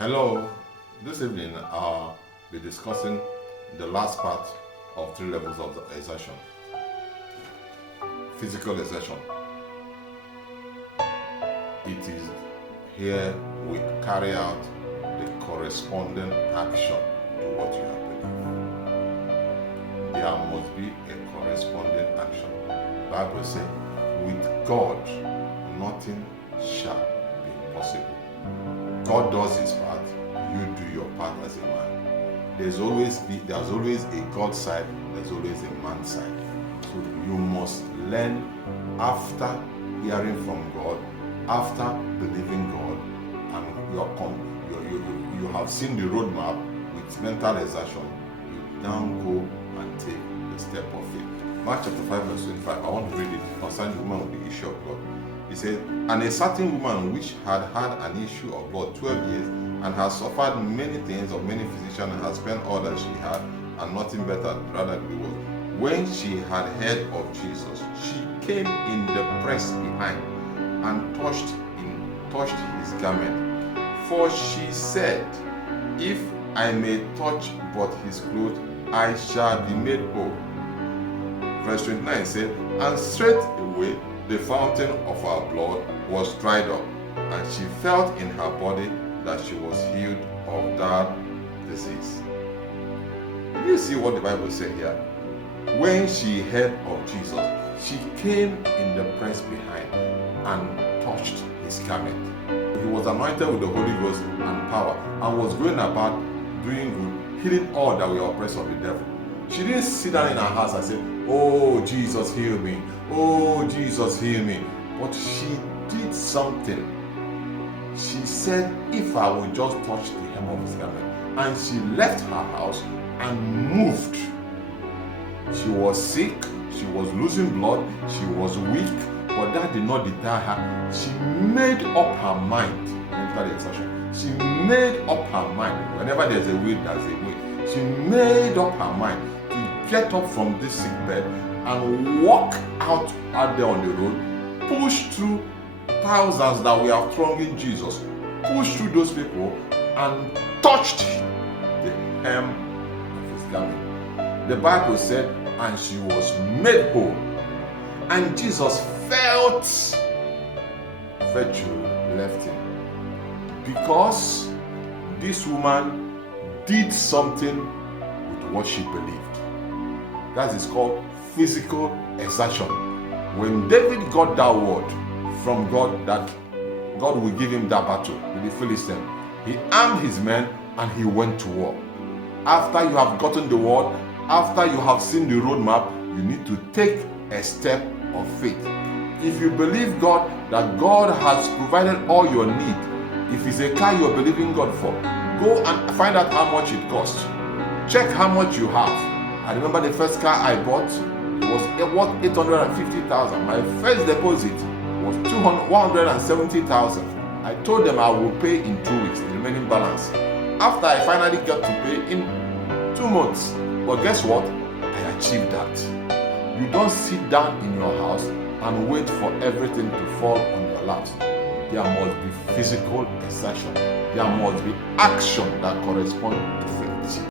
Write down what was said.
Hello, this evening I'll be discussing the last part of 3 levels of the exertion. Physical exertion. It is here we carry out the corresponding action to what you have believed. There must be a corresponding action. The Bible says, with God, nothing shall be impossible. God does his part, you do your part as a man. There's always a God side, there's always a man side. So you must learn after hearing from God, after believing God, and you have seen the roadmap with mental exertion. You now go and take the step of faith. Mark chapter 5 verse 25. I want to read it concerning the woman with the issue of blood. He said, and a certain woman which had had an issue of blood 12 years, and has suffered many things of many physicians, and has spent all that she had, and nothing better, rather it was. When she had heard of Jesus, she came in the press behind, and touched his garment. For she said, if I may touch but his clothes, I shall be made whole. Verse 29 said, and straightway the fountain of her blood was dried up, and she felt in her body that she was healed of that disease. Did you see what the Bible said here? When she heard of Jesus, she came in the press behind and touched his garment. He was anointed with the Holy Ghost and power, and was going about doing good, healing all that were oppressed of the devil. She didn't sit down in her house and say, oh, Jesus, heal me. Oh, Jesus, heal me. But she did something. She said, if I will just touch the hem of his garment. And she left her house and moved. She was sick. She was losing blood. She was weak. But that did not deter her. She made up her mind. She made up her mind. Whenever there's a will, there's a way. She made up her mind to get up from this sick bed and walk out there on the road, push through thousands that were thronging Jesus, push through those people and touched the hem of his garment. The Bible said, and she was made whole. And Jesus felt virtue left him, because this woman did something with what she believed. That is called physical exertion. When David got that word from God that God will give him that battle with the Philistine, he armed his men and he went to war. After you have gotten the word, after you have seen the roadmap, you need to take a step of faith. If you believe God that God has provided all your need, if it's a car you're believing God for, go and find out how much it costs. Check how much you have. I remember the first car I bought was worth 850,000. My first deposit was 170,000. I told them I will pay in 2 weeks, the remaining balance. After I finally got to pay in 2 months. But guess what? I achieved that. You don't sit down in your house and wait for everything to fall on your laps. There must be physical exertion. There must be action that corresponds to faith.